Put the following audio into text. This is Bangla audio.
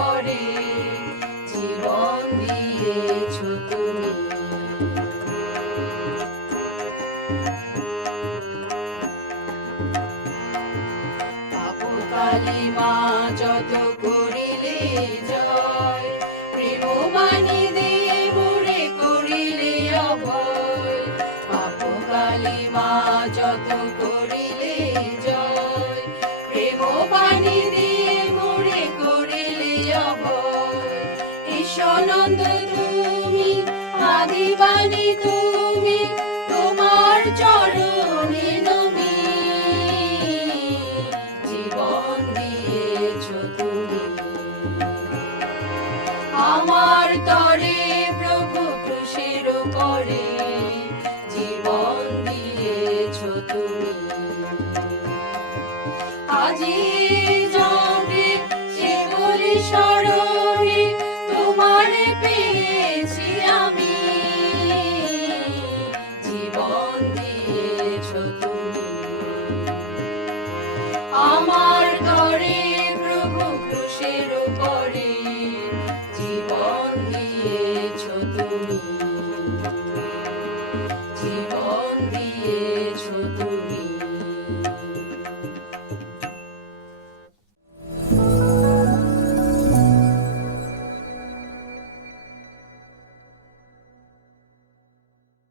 পরে জীবন দিয়েছ তুমি। কালী মা যত করিলে জয় ঈশ্বানন্দ তুমি, আদিবাণী তুমি, তোমার চরণে নমি জীবন দিয়েছ তুমি। আমার তরে প্রভু ক্রুশের পরে জীবন দিয়েছ তুমি। আজি